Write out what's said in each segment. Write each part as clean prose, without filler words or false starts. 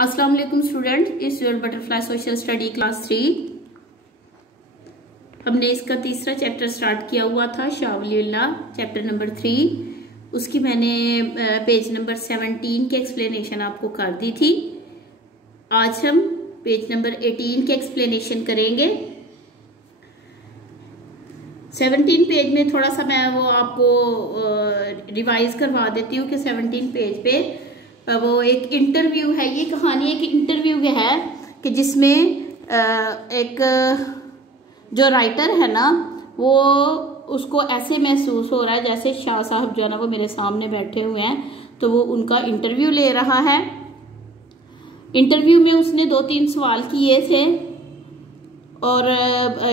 अस्सलाम वालेकुम स्टूडेंट, इस your butterfly social study class 3। हमने इसका तीसरा चैप्टर स्टार्ट किया हुआ था, शाह वलीउल्लाह, चैप्टर नंबर 3। उसकी मैंने पेज नंबर 17 की एक्सप्लेनेशन आपको कर दी थी। आज हम पेज नंबर 18 की एक्सप्लेनेशन करेंगे। 17 पेज में थोड़ा सा मैं वो आपको रिवाइज करवा देती हूँ कि 17 पेज पे वो एक इंटरव्यू है। ये कहानी एक इंटरव्यू की है कि जिसमें एक जो राइटर है ना, वो उसको ऐसे महसूस हो रहा है जैसे शाह साहब जो है ना वो मेरे सामने बैठे हुए हैं, तो वो उनका इंटरव्यू ले रहा है। इंटरव्यू में उसने 2-3 सवाल किए थे और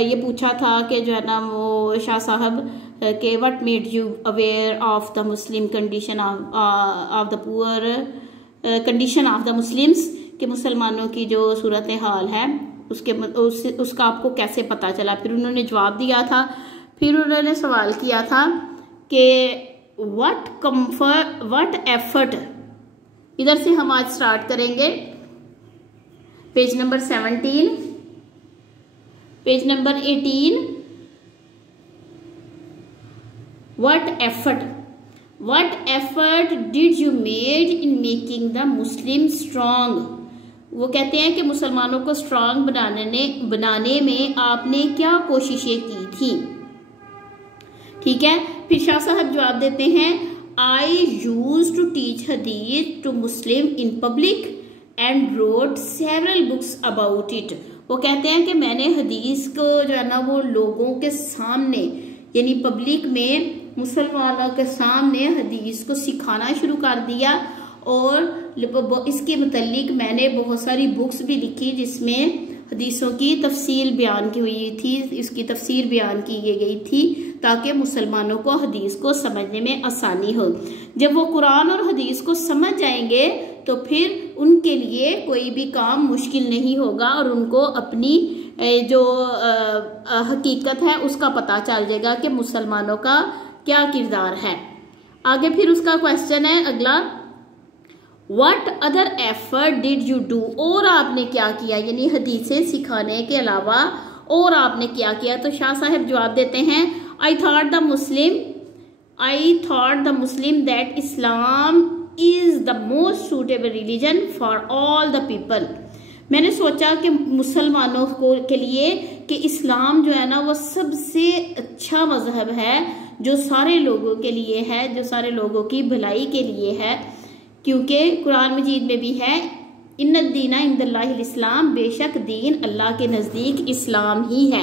ये पूछा था कि जो है ना वो शाह साहब के what made you aware of the Muslim condition of the poor condition of the Muslims, कि मुसलमानों की जो सूरत हाल है उसका आपको कैसे पता चला। फिर उन्होंने जवाब दिया था। फिर उन्होंने सवाल किया था कि व्हाट एफर्ट, इधर से हम आज स्टार्ट करेंगे page number 17, page number 18। What effort did you made in making the Muslims strong? वो कहते हैं कि मुसलमानों को स्ट्रांग बनाने में आपने क्या कोशिशें की थी। ठीक है। फिर शाह साहब जवाब देते हैं, I used to teach hadith to Muslim in public and wrote several books about it। वो कहते हैं कि मैंने हदीस को जो है ना वो लोगों के सामने यानी पब्लिक में मुसलमानों के सामने हदीस को सिखाना शुरू कर दिया और इसके मुतालिक मैंने बहुत सारी बुक्स भी लिखी जिसमें हदीसों की तफसील बयान की हुई थी, इसकी तफसीर बयान की गई थी ताकि मुसलमानों को हदीस को समझने में आसानी हो। जब वो कुरान और हदीस को समझ जाएंगे तो फिर उनके लिए कोई भी काम मुश्किल नहीं होगा और उनको अपनी जो हकीकत है उसका पता चल जाएगा कि मुसलमानों का क्या किरदार है। आगे फिर उसका क्वेश्चन है अगला, what other effort did you do, और आपने क्या किया, यानी हदीसें सिखाने के अलावा और आपने क्या किया। तो शाह साहब जवाब देते हैं, I thought the Muslim that Islam is the most suitable religion for all the people. मैंने सोचा कि मुसलमानों के लिए कि इस्लाम जो है ना वो सबसे अच्छा मजहब है जो सारे लोगों के लिए है, जो सारे लोगों की भलाई के लिए है, क्योंकि कुरान मजीद में भी है, इन्नद दीना इंदल्लाहिल इस्लाम, बेशक दीन अल्लाह के नज़दीक इस्लाम ही है।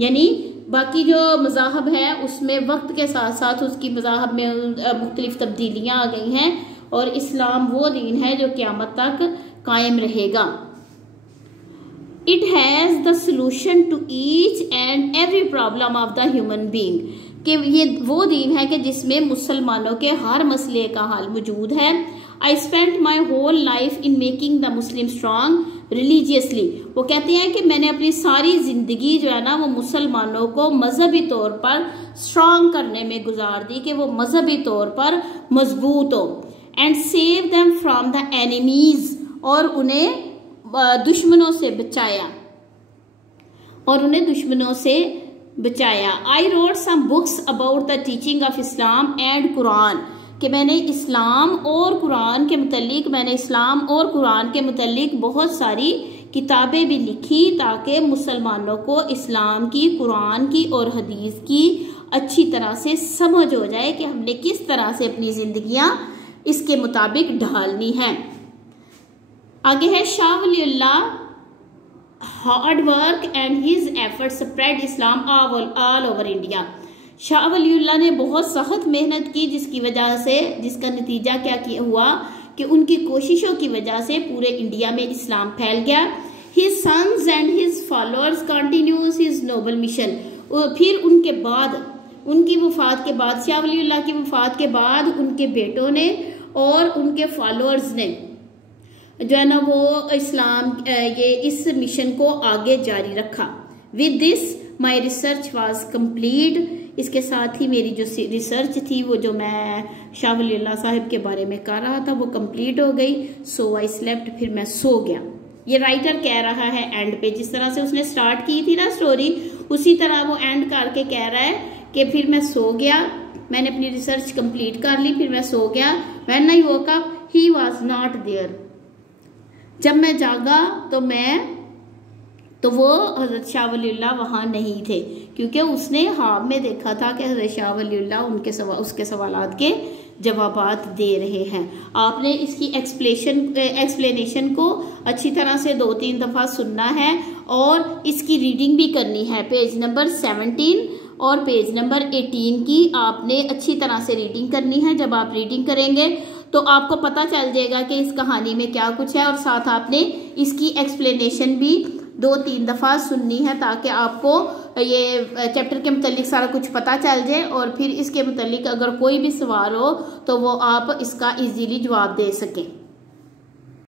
यानी बाकी जो मज़ाहब है उसमें वक्त के साथ साथ उसकी मज़ाहब में मुख्तलिफ तब्दीलियाँ आ गई हैं और इस्लाम वो दीन है जो क़यामत तक कायम रहेगा। It has the solution to each and every problem of the human being, कि ये वो दीन है कि जिसमें मुसलमानों के हर मसले का हल मौजूद है। I spent my whole life in making the Muslim strong religiously. वो कहते हैं कि मैंने अपनी सारी जिंदगी जो है ना वो मुसलमानों को मजहबी तौर पर स्ट्रांग करने में गुजार दी कि वो मजहबी तौर पर मजबूत हो। And save them from the enemies, और उन्हें दुश्मनों से बचाया। I wrote some books about the teaching of Islam and Quran, कि मैंने इस्लाम और कुरान के मुतल्लिक बहुत सारी किताबें भी लिखी ताकि मुसलमानों को इस्लाम की, कुरान की और हदीस की अच्छी तरह से समझ हो जाए कि हमने किस तरह से अपनी जिंदगियां इसके मुताबिक ढालनी है। आगे है, Shah Waliullah hard work and his effort spread Islam all over India. Shah Waliullah ने बहुत सख्त मेहनत की जिसका नतीजा क्या हुआ कि उनकी कोशिशों की वजह से पूरे इंडिया में इस्लाम फैल गया। His sons and his followers continues his noble mission. और फिर उनके बाद, उनकी वफात के बाद, शाह वलीउल्लाह की वफात के बाद उनके बेटों ने और उनके फॉलोअर्स ने जो है ना वो इस मिशन को आगे जारी रखा। With this my research was complete, इसके साथ ही मेरी जो रिसर्च थी वो जो मैं शाह वलीउल्लाह साहब के बारे में कर रहा था वो कंप्लीट हो गई। सो आई स्लेप्ट, फिर मैं सो गया। ये राइटर कह रहा है एंड पे, जिस तरह से उसने स्टार्ट की थी ना स्टोरी, उसी तरह वो एंड करके कह रहा है कि फिर मैं सो गया, मैंने अपनी रिसर्च कंप्लीट कर ली, फिर मैं सो गया। When I woke up he was not there. जब मैं जागा तो वो हजरत शाह वलीउल्लाह वहाँ नहीं थे, क्योंकि उसने ख्वाब में देखा था कि हजरत शाह वलीउल्लाह उसके सवालात के जवाबात दे रहे हैं। आपने इसकी एक्सप्लेनेशन को अच्छी तरह से 2-3 दफ़ा सुनना है और इसकी रीडिंग भी करनी है। पेज नंबर 17 और पेज नंबर 18 की आपने अच्छी तरह से रीडिंग करनी है। जब आप रीडिंग करेंगे तो आपको पता चल जाएगा कि इस कहानी में क्या कुछ है, और साथ आपने इसकी एक्सप्लेनेशन भी 2-3 दफ़ा सुननी है, ताकि आपको ये चैप्टर के मुतालिक सारा कुछ पता चल जाए, और फिर इसके मुतालिक अगर कोई भी सवाल हो तो वो आप इसका इजीली जवाब दे सकें।